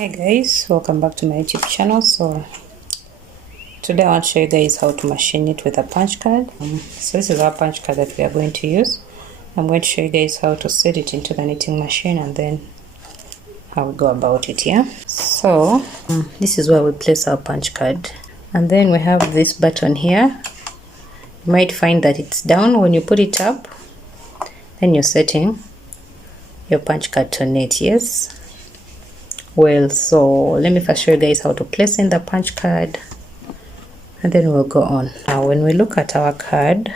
Hey guys, welcome back to my YouTube channel. So today I want to show you guys how to machine it with a punch card. So this is our punch card that we are going to use. I'm going to show you guys how to set it into the knitting machine and then how we go about it. So this is where we place our punch card, and then we have this button here. You might find that it's down. When you put it up, then you're setting your punch card to knit. Yes. Well, so let me first show you guys how to place in the punch card and then we'll go on. Now when we look at our card,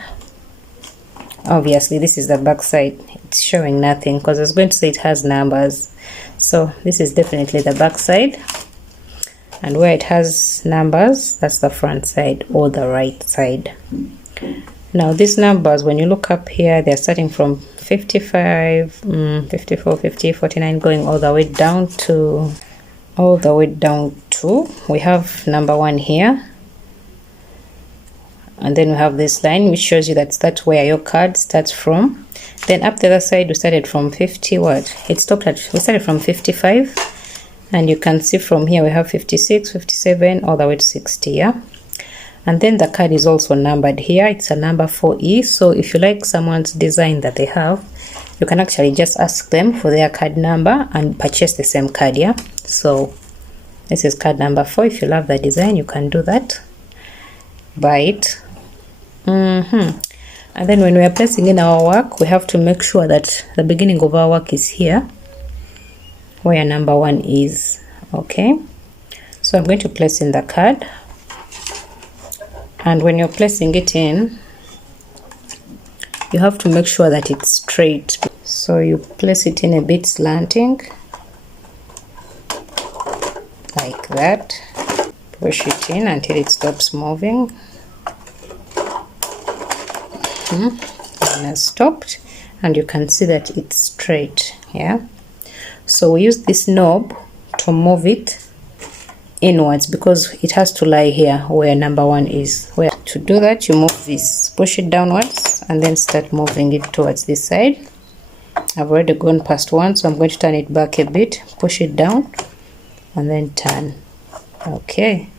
obviously this is the back side. It's showing nothing because I was going to say it has numbers, so this is definitely the back side, and where it has numbers, that's the front side or the right side. Now these numbers, when you look up here, they're starting from 55, 54, 50, 49, going all the way down to we have number 1 here, and then we have this line which shows you that that's where your card starts from. Then up the other side we started from 50, we started from 55, and you can see from here we have 56, 57, all the way to 60. And then the card is also numbered here. It's a number 4E. So if you like someone's design that they have, you can actually just ask them for their card number and purchase the same card. So this is card number 4. If you love the design, you can do that. Buy it. And then when we are placing in our work, we have to make sure that the beginning of our work is here, where number 1 is. Okay. So I'm going to place in the card. And when you're placing it in, you have to make sure that it's straight. So you place it in a bit slanting, like that. Push it in until it stops moving. And it's stopped, and you can see that it's straight. So we use this knob to move it inwards because it has to lie here where number 1 is. Where to do that, you move this, push it downwards, and then start moving it towards this side. I've already gone past 1, so I'm going to turn it back a bit, push it down, and then turn. Okay,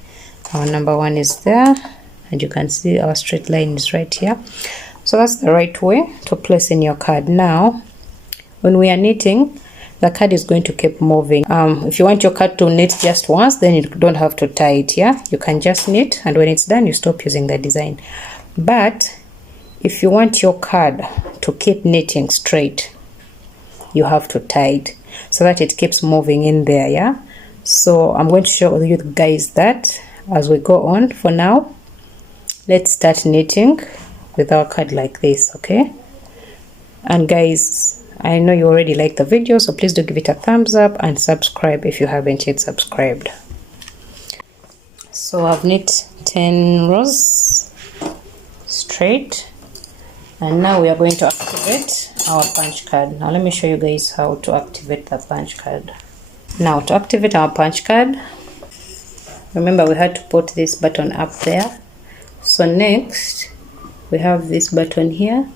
our number 1 is there, and you can see our straight line is right here. So that's the right way to place in your card. Now when we are knitting, the card is going to keep moving. If you want your card to knit just once, then you don't have to tie it. You can just knit, and when it's done, you stop using the design. But if you want your card to keep knitting straight, you have to tie it so that it keeps moving in there. So I'm going to show you guys that as we go on. For now, let's start knitting with our card like this. Okay, and guys, I know you already like the video, so please do give it a thumbs up and subscribe if you haven't yet subscribed. So I've knit 10 rows straight, and now we are going to activate our punch card. Now let me show you guys how to activate the punch card. Now to activate our punch card, remember we had to put this button up there. So next we have this button here.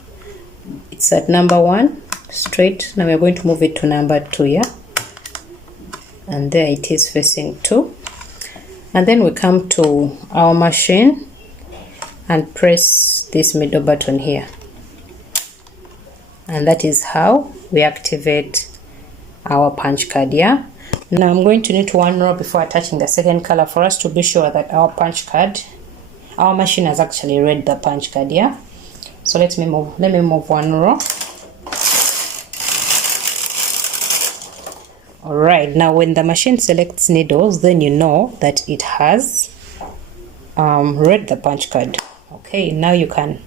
It's at number 1 straight. Now we're going to move it to number 2, and there it is facing 2. And then we come to our machine and press this middle button here, and that is how we activate our punch card. Now I'm going to knit 1 row before attaching the second color for us to be sure that our punch card, our machine has actually read the punch card. So let me move 1 row. Alright, now when the machine selects needles, then you know that it has read the punch card. Okay, now you can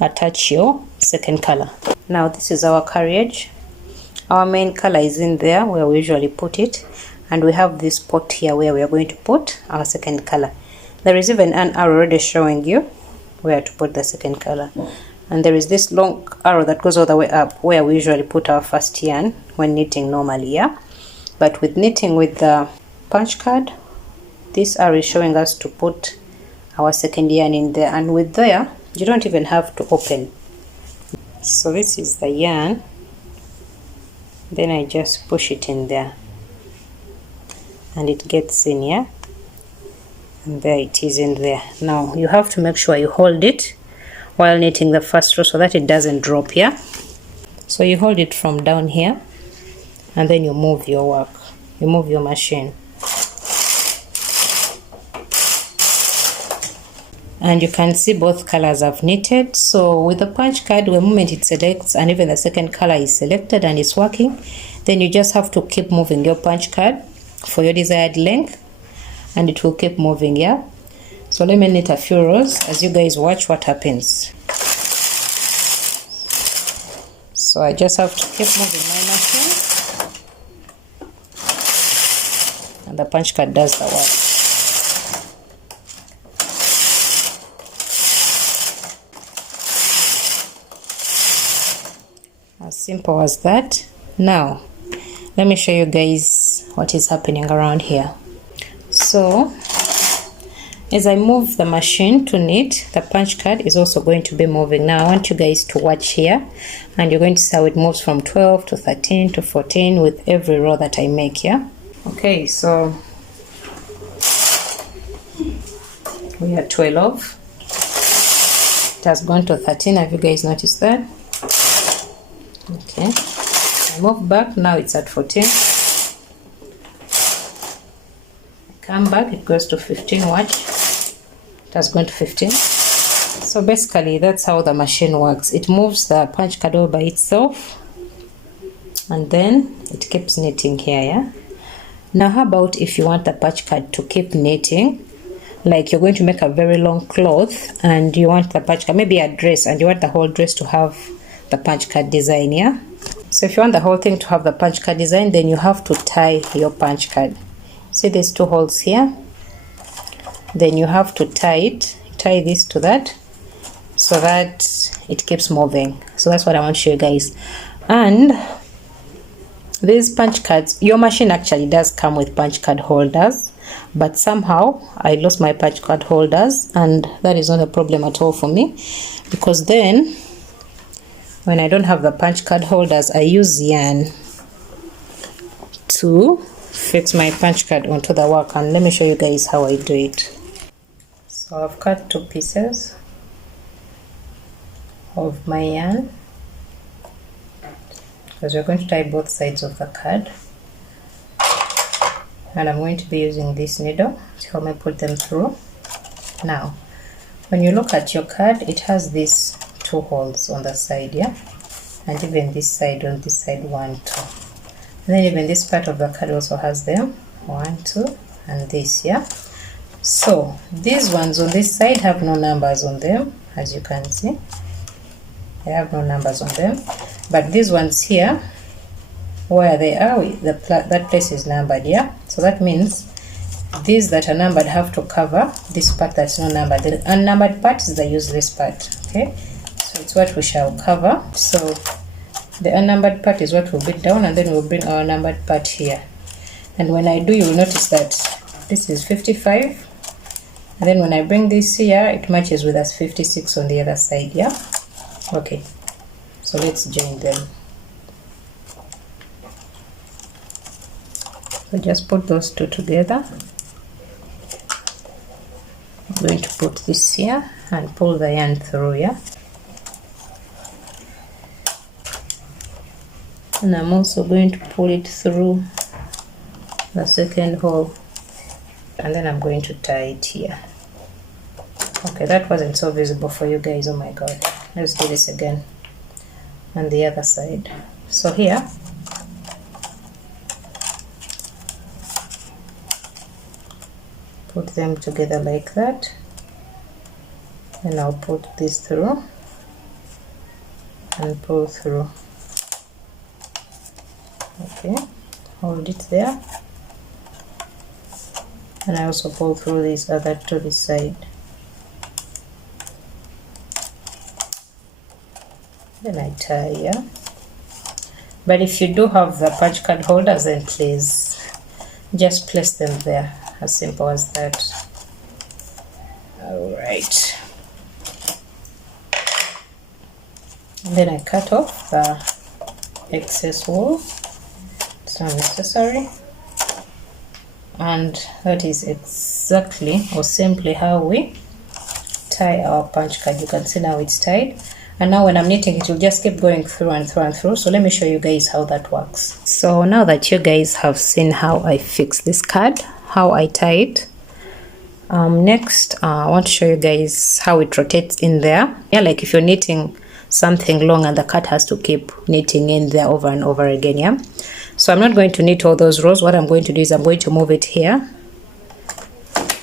attach your second color. Now this is our carriage. Our main color is in there where we usually put it, and we have this spot here where we are going to put our second color. There is even an arrow already showing you where to put the second color, and there is this long arrow that goes all the way up where we usually put our first yarn when knitting normally. But with knitting with the punch card, this arrow is showing us to put our second yarn in there, and with there you don't even have to open. So this is the yarn, then I just push it in there. and it gets in here, and there it is in there. Now you have to make sure you hold it while knitting the first row so that it doesn't drop here. So you hold it from down here, and then you move your work, you move your machine, and you can see both colors I've knitted. So with the punch card, the moment it selects and even the second color is selected and it's working, then you just have to keep moving your punch card for your desired length, and it will keep moving. Yeah, so let me knit a few rows as you guys watch what happens. So I just have to keep moving my machine, and the punch card does the work. As simple as that. Now let me show you guys what is happening around here. So as I move the machine to knit, the punch card is also going to be moving. Now I want you guys to watch here, and you're going to see how it moves from 12 to 13 to 14 with every row that I make here. Okay, so we are 12. It has gone to 13. Have you guys noticed that? Okay, I move back, now it's at 14. I come back, it goes to 15. Watch, it has gone to 15. So basically that's how the machine works. It moves the punch card all by itself, and then it keeps knitting here. Yeah, now how about if you want the punch card to keep knitting, like you're going to make a very long cloth and you want the punch card, maybe a dress, and you want the whole dress to have the punch card design. Yeah, so if you want the whole thing to have the punch card design, then you have to tie your punch card. See these two holes here, then you have to tie this to that so that it keeps moving. So that's what I want to show you guys. And these punch cards, your machine actually does come with punch card holders, but somehow I lost my punch card holders, and that is not a problem at all for me, because then when I don't have the punch card holders, I use yarn to fix my punch card onto the work, and let me show you guys how I do it. So I've cut 2 pieces of my yarn, because we're going to tie both sides of the card, and I'm going to be using this needle to help me put them through. Now when you look at your card, it has these 2 holes on the side, yeah, and even this side, on this side 1, 2, and then even this part of the card also has them 1, 2, and this. Yeah, so these ones on this side have no numbers on them, as you can see, they have no numbers on them, but these ones here where they are, that place is numbered. Yeah, so that means these that are numbered have to cover this part that's not numbered. The unnumbered part is the useless part. Okay, so it's what we shall cover. So the unnumbered part is what we'll bring down, and then we'll bring our numbered part here. And when I do, you will notice that this is 55, and then when I bring this here, it matches with us 56 on the other side. Yeah, okay, so let's join them. So just put those two together. I'm going to put this here and pull the yarn through. Yeah, and I'm also going to pull it through the second hole, and then I'm going to tie it here. Okay, that wasn't so visible for you guys. Oh my god, let's do this again on the other side. So here put them together like that, and I'll put this through and pull through. Okay, hold it there, and I also pull through these other to this side. Then I tie here. But if you do have the punch card holders, then please just place them there. As simple as that. Alright. And then I cut off the excess wool. It's not necessary. And that is exactly or simply how we tie our punch card. You can see now it's tied, and now when I'm knitting it will just keep going through and through and through. So let me show you guys how that works. So now that you guys have seen how I fix this card, how I tie it, next I want to show you guys how it rotates in there. Yeah, like if you're knitting something long and the card has to keep knitting in there over and over again. Yeah, so I'm not going to knit all those rows. What I'm going to do is I'm going to move it here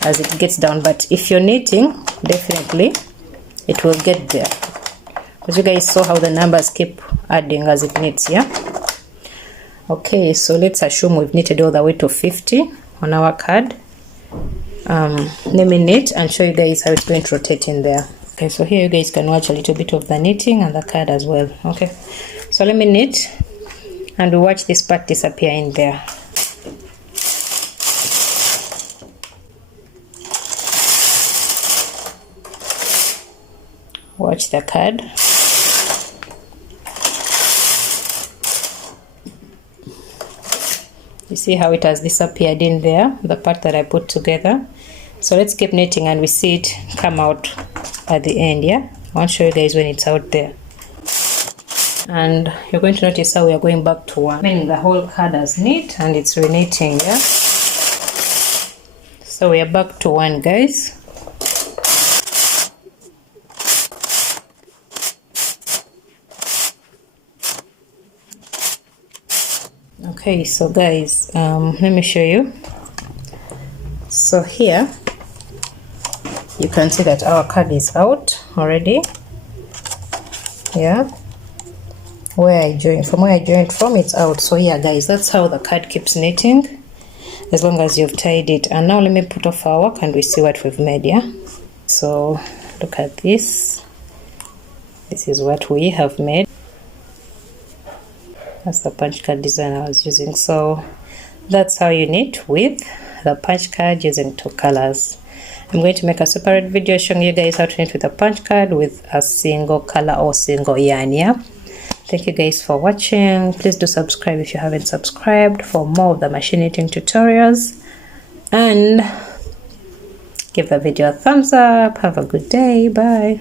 as it gets down, but if you're knitting, definitely it will get there, because you guys saw how the numbers keep adding as it knits. Yeah, okay, so let's assume we've knitted all the way to 50 on our card. Let me knit and show you guys how it's going to rotate in there. Okay, so here you guys can watch a little bit of the knitting and the card as well. Okay, so let me knit and we'll watch this part disappear in there. Watch the card. You see how it has disappeared in there, the part that I put together. So let's keep knitting and we see it come out at the end. Yeah, I want to show you guys when it's out there. And you're going to notice how we are going back to 1, meaning the whole card has knit and it's reknitting. Yeah, so we are back to 1, guys. Okay, so guys, let me show you. So here you can see that our card is out already. Yeah, from where I joined from, it's out. So yeah guys, that's how the card keeps knitting as long as you've tied it. And now let me put off our work and we see what we've made. Yeah, so look at this. This is what we have made. That's the punch card design I was using. So that's how you knit with the punch card using 2 colors. I'm going to make a separate video showing you guys how to knit with a punch card with a single color or single yarn. Yeah, thank you guys for watching. Please do subscribe if you haven't subscribed for more of the machine knitting tutorials, and give the video a thumbs up. Have a good day. Bye.